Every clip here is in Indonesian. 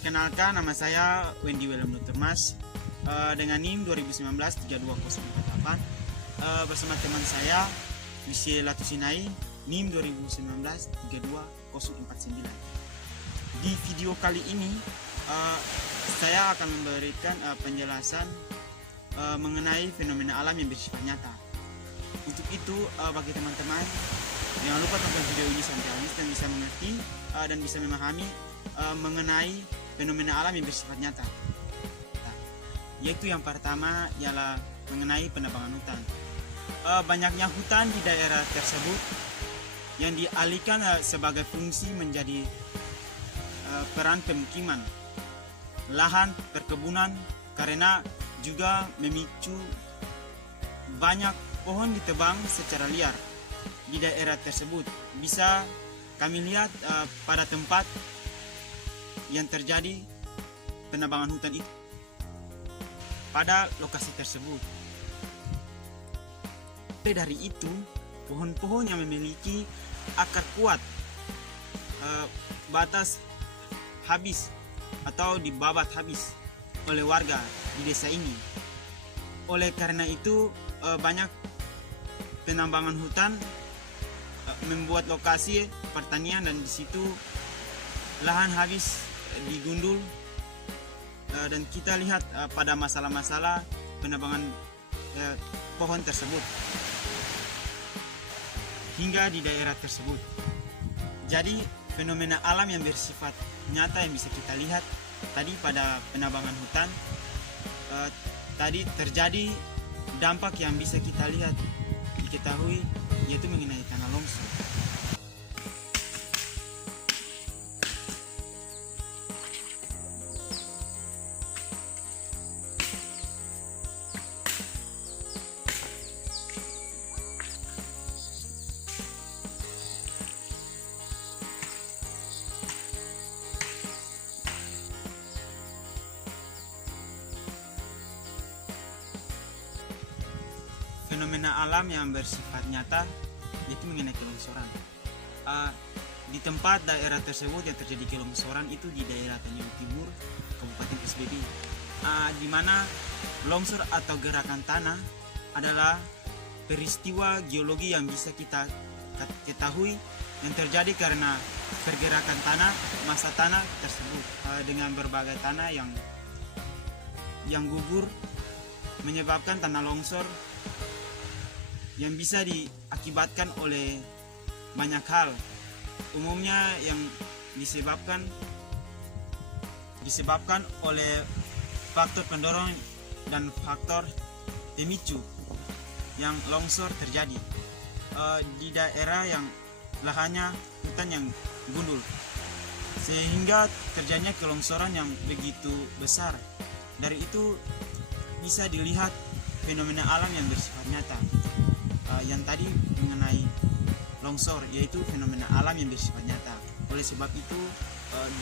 Perkenalkan, nama saya Wendy William Dr. Mas dengan NIM 2019-32048 bersama teman saya Lucie Latusinai NIM 2019-32049. Di video kali ini saya akan memberikan penjelasan mengenai fenomena alam yang bersifat nyata. Untuk itu bagi teman-teman jangan lupa tonton video ini sampai habis dan bisa mengerti dan bisa memahami mengenai fenomena alam yang bersifat nyata. Yaitu yang pertama ialah mengenai penebangan hutan. Banyaknya hutan di daerah tersebut yang dialihkan sebagai fungsi menjadi peran pemukiman, lahan perkebunan, karena juga memicu banyak pohon ditebang secara liar di daerah tersebut. Bisa kami lihat pada tempat yang terjadi penebangan hutan itu pada lokasi tersebut. Dari itu, pohon-pohon yang memiliki akar kuat batas habis atau dibabat habis oleh warga di desa ini. Oleh karena itu banyak penambangan hutan membuat lokasi pertanian dan di situ lahan habis digundul dan kita lihat pada masalah-masalah penebangan pohon tersebut hingga di daerah tersebut. Jadi fenomena alam yang bersifat nyata yang bisa kita lihat tadi pada penebangan hutan tadi terjadi dampak yang bisa kita lihat diketahui yaitu mengenai tanah longsor. Fenomena alam yang bersifat nyata yaitu mengenai kelongsoran. Di tempat daerah tersebut yang terjadi kelongsoran itu di daerah Tanjung Timur, Kabupaten SBB, di mana longsor atau gerakan tanah adalah peristiwa geologi yang bisa kita ketahui yang terjadi karena pergerakan tanah, massa tanah tersebut dengan berbagai tanah yang gugur menyebabkan tanah longsor yang bisa diakibatkan oleh banyak hal. Umumnya yang disebabkan oleh faktor pendorong dan faktor pemicu yang longsor terjadi di daerah yang lahannya hutan yang gundul, sehingga terjadinya kelongsoran yang begitu besar. Dari itu bisa dilihat fenomena alam yang bersifat nyata. Yang tadi mengenai longsor yaitu fenomena alam yang bersifat nyata. Oleh sebab itu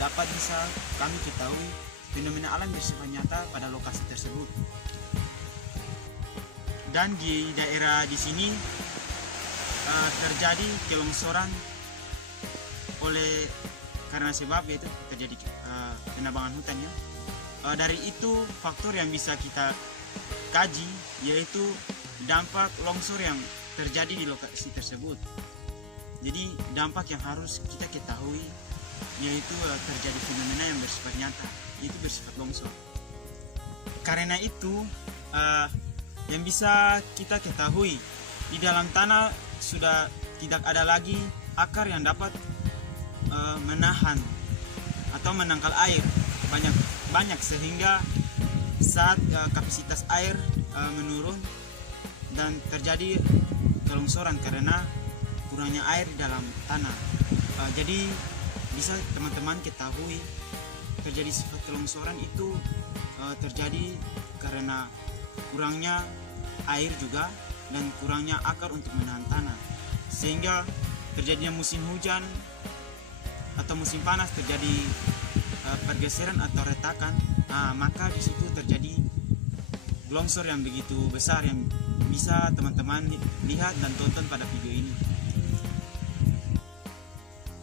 dapat bisa kami ketahui fenomena alam bersifat nyata pada lokasi tersebut. Dan di daerah di sini terjadi kelongsoran karena sebab yaitu terjadi penebangan hutannya. Dari itu faktor yang bisa kita kaji yaitu dampak longsor yang terjadi di lokasi tersebut. Jadi dampak yang harus kita ketahui yaitu terjadi fenomena yang bersifat nyata, yaitu bersifat longsor. Karena itu yang bisa kita ketahui di dalam tanah sudah tidak ada lagi akar yang dapat menahan atau menangkal air banyak sehingga saat kapasitas air menurun dan terjadi kelongsoran karena kurangnya air di dalam tanah. Jadi bisa teman-teman ketahui terjadi sifat kelongsoran itu terjadi karena kurangnya air juga dan kurangnya akar untuk menahan tanah, sehingga terjadinya musim hujan atau musim panas terjadi pergeseran atau retakan. Maka di situ terjadi longsor yang begitu besar yang bisa teman-teman lihat dan tonton pada video ini.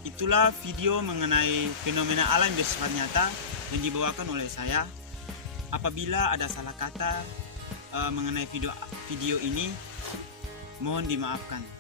Itulah video mengenai fenomena alam bersifat nyata yang dibawakan oleh saya. Apabila ada salah kata mengenai video ini, mohon dimaafkan.